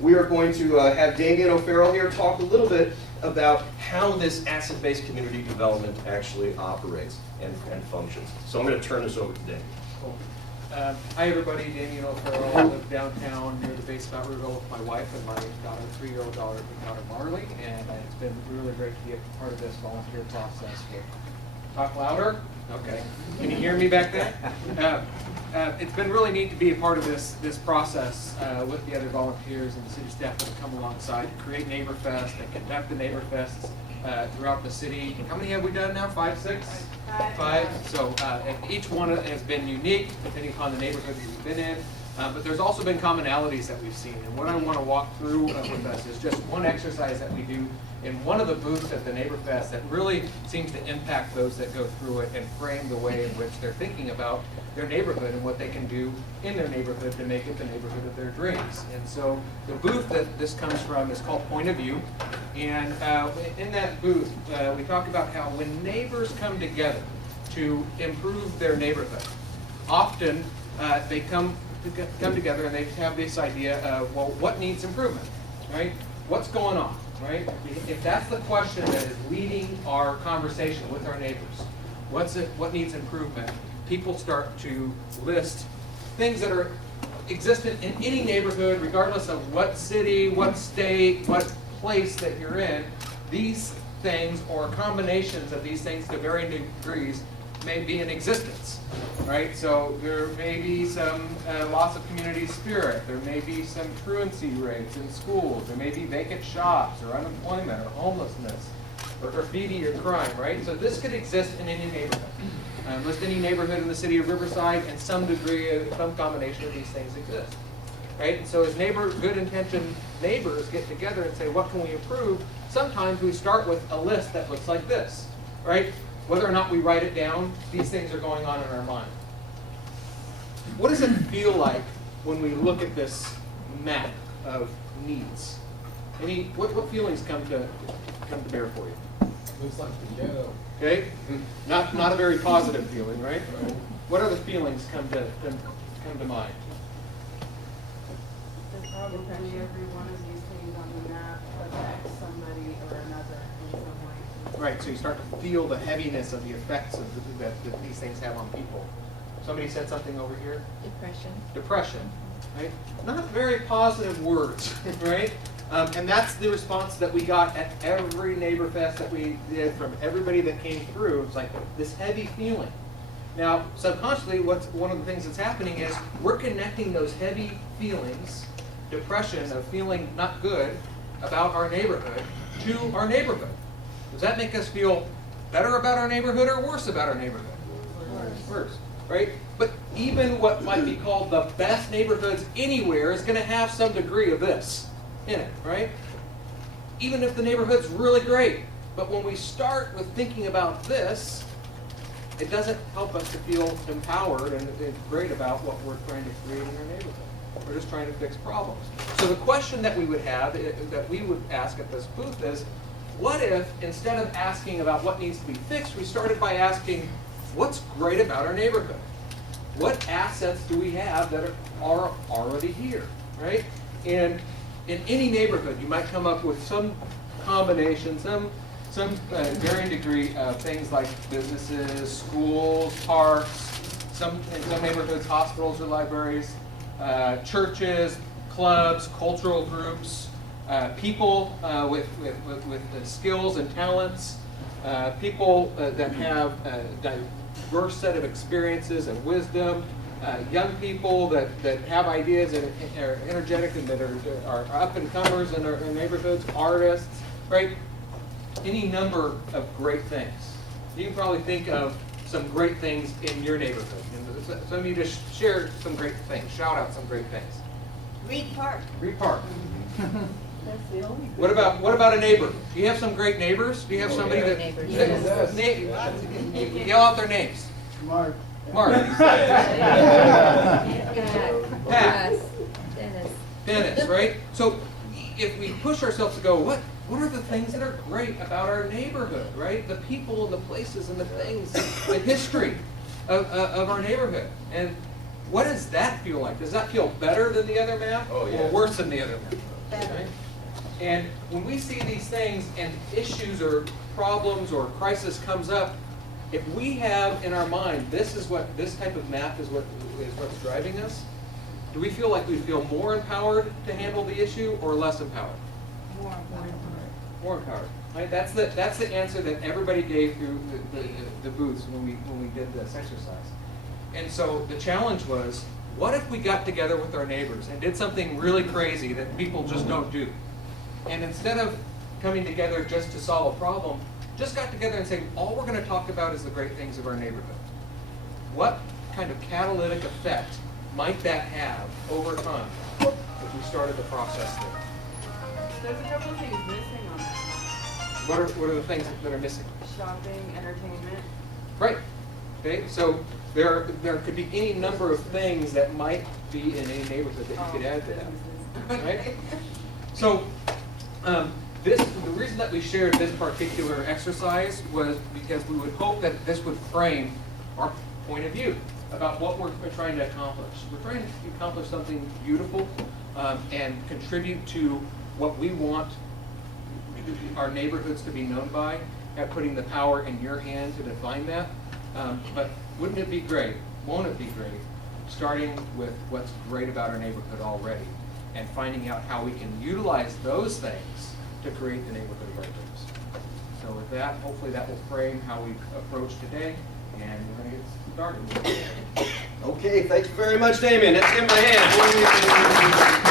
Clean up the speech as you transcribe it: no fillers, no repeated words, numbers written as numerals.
we are going to have Damian O'Farrell here talk a little bit about how this asset-based community development actually operates and functions. So I'm going to turn this over to Damian. Cool. Hi everybody, Damian O'Farrell. I live downtown near the base of Albertville with my wife and my daughter, 3-year-old daughter Marley, and it's been really great to be a part of this volunteer process here. Talk louder? Okay. Can you hear me back there? It's been really neat to be a part of this process with the other volunteers and the city staff that have come alongside to create Neighbor Fest and conduct the Neighbor Fests throughout the city. How many have we done now? 5, 6? 5. So and each one has been unique depending upon the neighborhood that we've been in. But there's also been commonalities that we've seen. And what I want to walk through with us is just one exercise that we do in one of the booths at the Neighbor Fest that really seems to impact those that go through it and frame the way in which they're thinking about their neighborhood and what they can do in their neighborhood to make it the neighborhood of their dreams. And so the booth that this comes from is called Point of View. And in that booth, we talk about how when neighbors come together to improve their neighborhood, often they come together and they have this idea of, well, what needs improvement, right? What's going on, right? If that's the question that is leading our conversation with our neighbors, what needs improvement, people start to list things that are existent in any neighborhood, regardless of what city, what state, what place that you're in. These things, or combinations of these things to varying degrees, may be in existence, right? So there may be some loss of community spirit. There may be some truancy rates in schools. There may be vacant shops or unemployment or homelessness or graffiti or crime, right? So this could exist in any neighborhood. List any neighborhood in the city of Riverside, and some degree, some combination of these things exist, right? And so as good intentioned neighbors get together and say, what can we improve? Sometimes we start with a list that looks like this, right? Whether or not we write it down, these things are going on in our mind. What does it feel like when we look at this map of needs? What feelings come to bear for you? Looks like the ghetto. Okay, not a very positive feeling, right? What other feelings come to mind? Probably every one of these things on the map affects somebody or another in some way. Right, so you start to feel the heaviness of the effects of that these things have on people. Somebody said something over here? Depression, right? Not very positive words, right? And that's the response that we got at every Neighbor Fest that we did from everybody that came through. It's like this heavy feeling. Now, subconsciously, one of the things that's happening is we're connecting those heavy feelings, depression of feeling not good about our neighborhood, to our neighborhood. Does that make us feel better about our neighborhood or worse about our neighborhood? Worse, right? But even what might be called the best neighborhoods anywhere is going to have some degree of this in it, right? Even if the neighborhood's really great. But when we start with thinking about this, it doesn't help us to feel empowered and great about what we're trying to create in our neighborhood. We're just trying to fix problems. So the question that we would have, that we would ask at this booth is, what if instead of asking about what needs to be fixed, we started by asking, what's great about our neighborhood? What assets do we have that are already here, right? And in any neighborhood, you might come up with some combination, some varying degree of things like businesses, schools, parks, in some neighborhoods, hospitals or libraries, churches, clubs, cultural groups, people with the skills and talents, people that have a diverse set of experiences and wisdom, young people that have ideas and are energetic and that are up-and-comers in our neighborhoods, artists, right? Any number of great things. You can probably think of some great things in your neighborhood. And some of you just share some great things, shout out some great things. Reed Park. Reed Park. That's the only. What about a neighbor? Do you have some great neighbors? Do you have somebody that yell out their names? Mark. Pat. Dennis, right? So if we push ourselves to go, what are the things that are great about our neighborhood, right? The people and the places and the things, the history of our neighborhood. And what does that feel like? Does that feel better than the other map? Oh, yeah. Or worse than the other map? Better. Right? And when we see these things and issues or problems or crisis comes up, if we have in our mind, this type of map is what's driving us, do we feel like we feel more empowered to handle the issue or less empowered? More important. More empowered. Right? That's the answer that everybody gave through the booths when we did this exercise. And so the challenge was, what if we got together with our neighbors and did something really crazy that people just don't do? And instead of coming together just to solve a problem, just got together and say, all we're going to talk about is the great things of our neighborhood. What kind of catalytic effect might that have over time if we started the process there? There's a couple of things missing on that. What are the things that are missing? Shopping, entertainment. Right. Okay, so there could be any number of things that might be in any neighborhood that you could add to that. Right? So the reason that we shared this particular exercise was because we would hope that this would frame our point of view about what we're trying to accomplish. We're trying to accomplish something beautiful and contribute to what we want our neighborhoods to be known by, at putting the power in your hand to define that. But wouldn't it be great, won't it be great, starting with what's great about our neighborhood already and finding out how we can utilize those things to create the neighborhood of our dreams. So with that, hopefully that will frame how we approach today, and we're going to get started. Okay, thank you very much, Damien. Let's give him a hand.